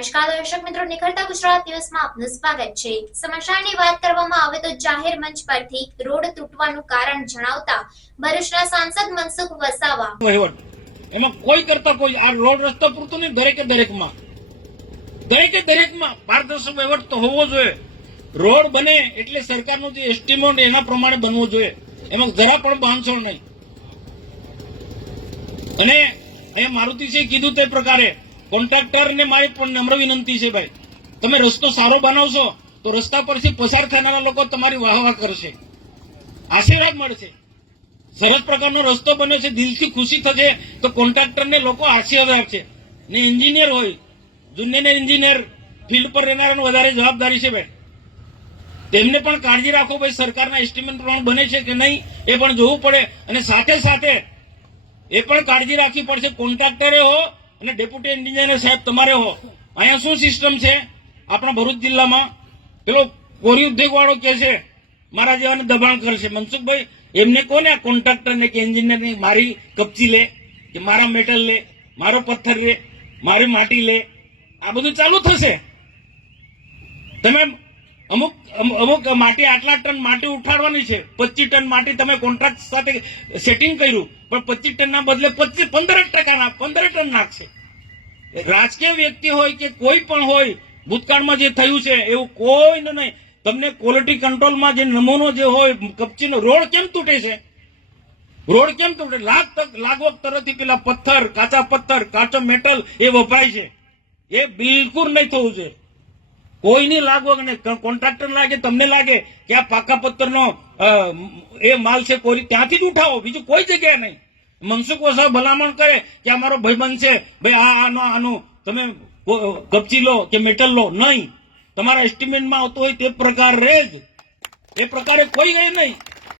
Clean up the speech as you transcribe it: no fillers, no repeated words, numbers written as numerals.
નમસ્કાર દર્શક મિત્રો, નિખરતા ગુજરાત ન્યૂઝમાં આપનું સ્વાગત છે। સમાચારની વાત કરવામાં આવે તો જાહેર મંચ પરથી રોડ તૂટવાનું કારણ જણાવતા ભરૂચના સાંસદ મનસુખ વસાવા એમાં કોઈ કરતા કોઈ આ રોડ રસ્તો પૂરતો નહીં, દરેકે દરેકમાં પારદર્શક વહીવટ તો હોવો જોઈએ। રોડ બને એટલે સરકારનું જે એસ્ટિમેટ એના પ્રમાણે બનવું જોઈએ, એમાં જરા પણ બાંધછોડ નહીં। અને અહીંયા મારુતિસિંહે કીધું તે પ્રકારે કોન્ટ્રાક્ટરને મારી પણ નમ્ર વિનંતી છે, ભાઈ તમે રસ્તો સારો બનાવશો તો રસ્તા પરથી પસાર થનારા લોકો તમારી વાહવાહ કરશે, આશીર્વાદ મળશે। સરસ પ્રકારનો રસ્તો બને છે, દિલથી ખુશી થશે તો કોન્ટ્રાક્ટરને લોકો આશીર્વાદ આપશે ને એન્જિનિયર હોય, જુનિયર એન્જિનિયર ફિલ્ડ પર રહેનારાનો વધારે જવાબદારી છે ભાઈ, તેમને પણ કાળજી રાખો ભાઈ, સરકારના એસ્ટિમેટ પ્રમાણે બને છે કે નહીં એ પણ જોવું પડે। અને સાથે સાથે એ પણ કાળજી રાખવી પડશે, કોન્ટ્રાક્ટરે હો અને ડેપ્યુટી એન્જિનિયર સાહેબ તમારે હો। અહીંયા શું સિસ્ટમ છે આપણા ભરૂચ જિલ્લામાં, પેલો કોરી ઉદ્યોગ વાળો કે છે મારા જેવાને દબાણ કરશે, મનસુખભાઈ એમને કોને આ કોન્ટ્રાક્ટરને કે એન્જિનિયરને મારી કપચી લે કે મારા મેટલ લે, મારો પથ્થર લે, મારી માટી લે, આ બધું ચાલુ થશે। તમે અમુક માટી આટલા ટન માટી ઉઠાડવાની છે, 25 ટન માટી તમે કોન્ટ્રાક્ટ સાથે સેટિંગ કર્યું, પણ 25 ટનના બદલે 15 ટન નાખશે। રાજકીય વ્યક્તિ હોય કે કોઈ પણ હોય, ભૂતકાળમાં જે થયું છે એવું કોઈ નહીં। તમને ક્વોલિટી કંટ્રોલમાં જે નમૂનો જે હોય કપચીનો, રોડ કેમ તૂટે છે? રોડ કેમ તૂટે? લાગવગ તરફથી પેલા પથ્થર, કાચા પથ્થર, કાચો મેટલ એ વપરાય છે, એ બિલકુલ નહીં થવું જોઈએ। કોઈની લાગવગ નહીં, કોન્ટ્રાક્ટર લાગે, તમને લાગે કે આ પાકા પથ્થરનો એ માલ છે, કોઈ ત્યાંથી જ ઉઠાવો, બીજું કોઈ જગ્યાએ નહીં। મનસુખ વસાવા ભલામણ કરે કે અમારો ભાઈબંધ છે ભાઈ, આનું તમે કપચી લો કે મેટલ લો, નહીં, તમારા એસ્ટિમેટમાં આવતો હોય તે પ્રકારે જ, એ પ્રકારે કોઈ નહીં।